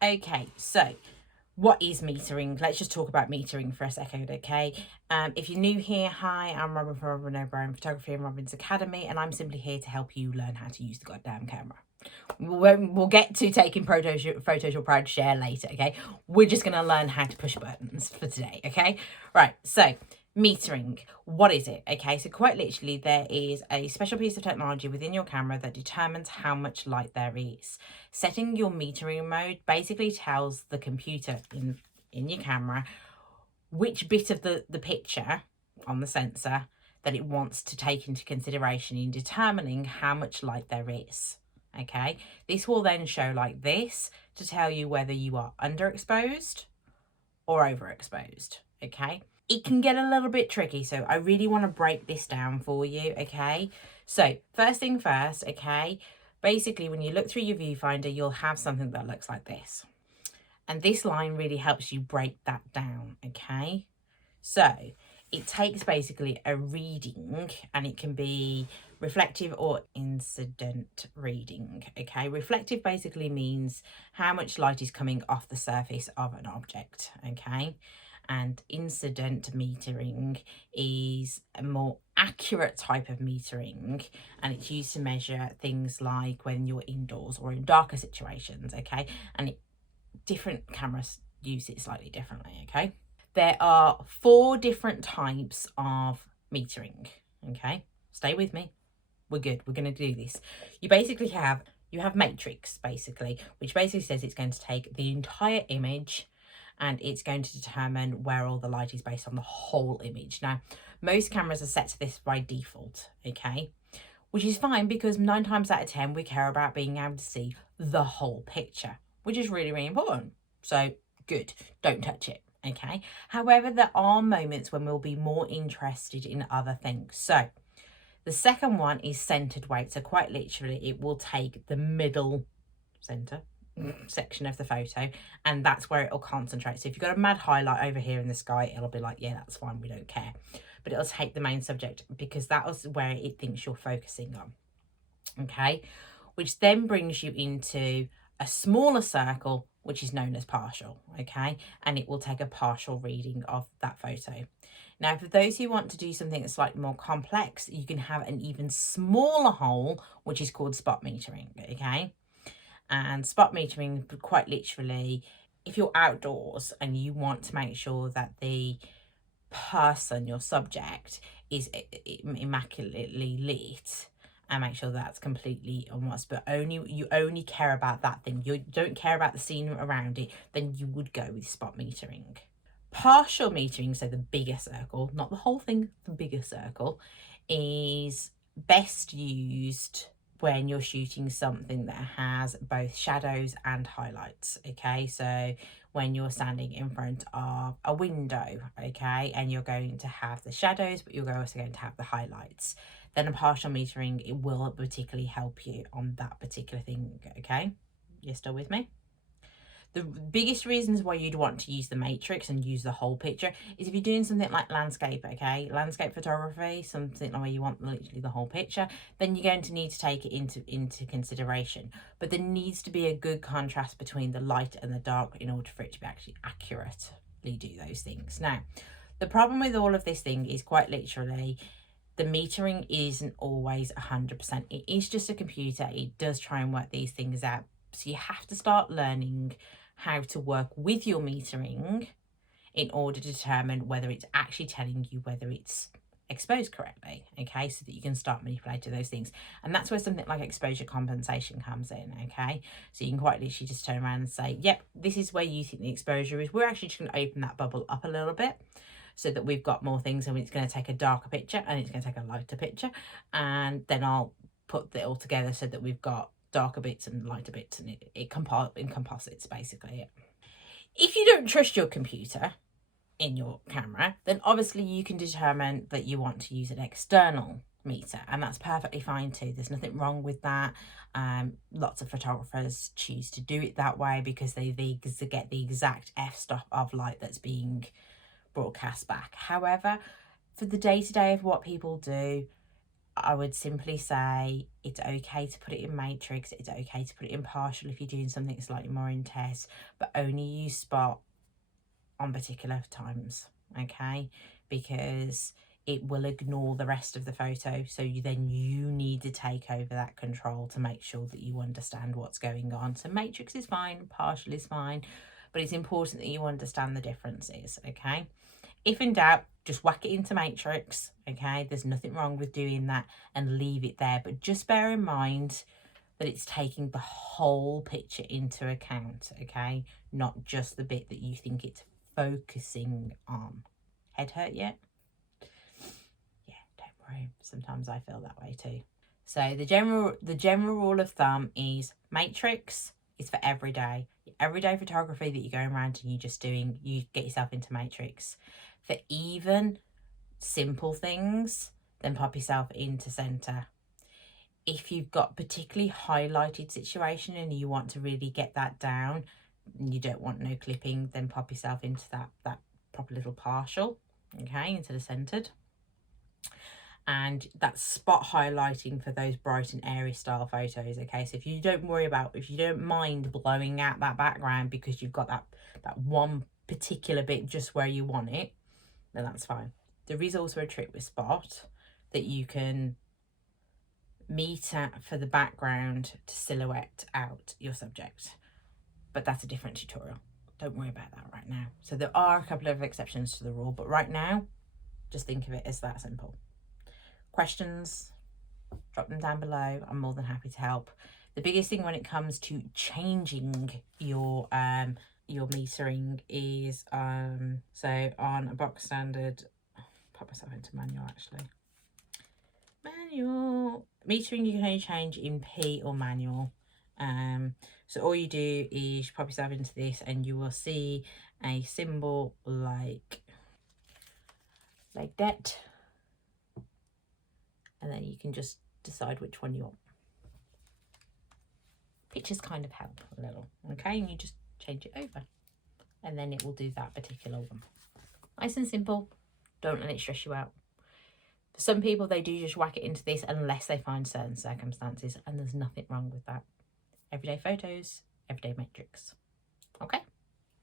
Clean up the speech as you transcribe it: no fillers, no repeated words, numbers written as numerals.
Okay, so what is metering? Let's just talk about metering for a second, okay? If you're new here, hi, I'm Robin from Robin O'Brien Photography and Robin's Academy, and I'm simply here to help you learn how to use the goddamn camera. We'll get to taking photos you're proud to share later, okay? We're just going to learn how to push buttons for today, okay? Right, so metering, what is it? Okay, so quite literally there is a special piece of technology within your camera that determines how much light there is. Setting your metering mode basically tells the computer in your camera which bit of the picture on the sensor that it wants to take into consideration in determining how much light there is. Okay, this will then show like this to tell you whether you are underexposed or overexposed. Okay, it can get a little bit tricky, so I really want to break this down for you. Okay, so first thing first, okay, basically when you look through your viewfinder, you'll have something that looks like this, and this line really helps you break that down. Okay, so it takes basically a reading, and it can be reflective or incident reading. Okay, reflective basically means how much light is coming off the surface of an object. Okay, and incident metering is a more accurate type of metering, and it's used to measure things like when you're indoors or in darker situations. Okay, and different cameras use it slightly differently. Okay, there are 4 different types of metering. Okay, stay with me. We're good. We're going to do this. You have matrix, basically, which basically says it's going to take the entire image and it's going to determine where all the light is based on the whole image. Now, most cameras are set to this by default, okay, which is fine because 9 times out of 10 we care about being able to see the whole picture, which is really, really important. So good, don't touch it. Okay, however, there are moments when we'll be more interested in other things. So the second one is centered weight. So quite literally it will take the middle center section of the photo, and that's where it'll concentrate. So if you've got a mad highlight over here in the sky, it'll be like, yeah, that's fine, we don't care. But it'll take the main subject because that was where it thinks you're focusing on. Okay, which then brings you into a smaller circle, which is known as partial. Okay, and it will take a partial reading of that photo. Now, for those who want to do something that's slightly more complex, you can have an even smaller hole, which is called spot metering. Okay, and spot metering, quite literally, if you're outdoors and you want to make sure that the person, your subject, is immaculately lit, and make sure that's completely unmasked, but you only care about that thing, you don't care about the scene around it, then you would go with spot metering. Partial metering, so the bigger circle, not the whole thing, the bigger circle, is best used when you're shooting something that has both shadows and highlights. Okay, so when you're standing in front of a window, okay, and you're going to have the shadows, but you're also going to have the highlights, then a partial metering, it will particularly help you on that particular thing. Okay, you're still with me? The biggest reasons why you'd want to use the matrix and use the whole picture is if you're doing something like landscape, okay, landscape photography, something where you want literally the whole picture, then you're going to need to take it into consideration. But there needs to be a good contrast between the light and the dark in order for it to be actually accurately do those things. Now, the problem with all of this thing is quite literally the metering isn't always 100%. It is just a computer. It does try and work these things out. So you have to start learning how to work with your metering in order to determine whether it's actually telling you whether it's exposed correctly, okay, so that you can start manipulating those things. And that's where something like exposure compensation comes in. Okay, so you can quite literally just turn around and say, yep, this is where you think the exposure is. We're actually just going to open that bubble up a little bit so that we've got more things, and it's going to take a darker picture and it's going to take a lighter picture, and then I'll put it all together so that we've got darker bits and lighter bits, and it composites basically. If you don't trust your computer in your camera, then obviously you can determine that you want to use an external meter, and that's perfectly fine too. There's nothing wrong with that. Lots of photographers choose to do it that way because they get the exact f-stop of light that's being broadcast back. However, for the day-to-day of what people do, I would simply say it's okay to put it in matrix. It's okay to put it in partial if you're doing something slightly more intense, but only use spot on particular times, okay? Because it will ignore the rest of the photo. So you need to take over that control to make sure that you understand what's going on. So matrix is fine, partial is fine, but it's important that you understand the differences, okay? If in doubt, just whack it into matrix, okay? There's nothing wrong with doing that and leave it there. But just bear in mind that it's taking the whole picture into account, okay? Not just the bit that you think it's focusing on. Head hurt yet? Yeah, don't worry. Sometimes I feel that way too. So the general rule of thumb is matrix is for everyday photography that you're going around and you get yourself into matrix. For even simple things, then pop yourself into center. If you've got particularly highlighted situation and you want to really get that down and you don't want no clipping, then pop yourself into that proper little partial, okay, into the centered. And that's spot highlighting for those bright and airy style photos, okay? So if you don't mind blowing out that background because you've got that one particular bit just where you want it, then that's fine. There is also a trick with spot that you can meter for the background to silhouette out your subject, but that's a different tutorial. Don't worry about that right now. So there are a couple of exceptions to the rule, but right now, just think of it as that simple. Questions, drop them down below. I'm more than happy to help. The biggest thing when it comes to changing your metering is so on a box standard, pop myself into manual actually. Manual metering you can only change in P or manual. So all you do is pop yourself into this and you will see a symbol like that, and then you can just decide which one you want. Pictures kind of help a little, okay? And you just change it over and then it will do that particular one. Nice and simple. Don't let it stress you out. For some people, they do just whack it into this unless they find certain circumstances, and there's nothing wrong with that. Everyday photos, everyday matrix. Okay?